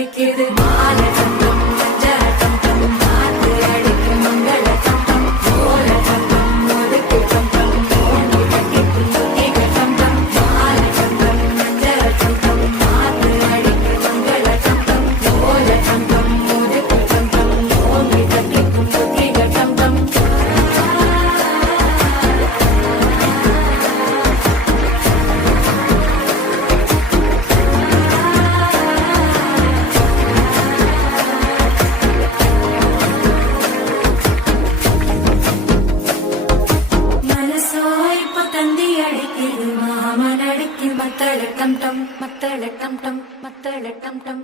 அடிக்குது மாலை டம் டம் மஞ்சள் டம் டம் காத்து அடிக்கு மங்கள டம் டம் ஓல டம் டம் ஒதுக்கு டம் டம் ஓங்கி தட்டி குலுக்கிக டம் டம் மாலை டம் டம் மஞ்சள் டம் டம் காத்து அடிக்கு மங்கள டம் டம் ஓல டம் டம் ஒதுக்கு டம் டம் ஓங்கி தட்டி குலுக்கிக டம் டம் மனசோ இப்ப தந்தி அடிக்குது மாமன் அடிக்கு மத்தள டம் டம் மத்தள டம் டம் மத்தள டம் டம்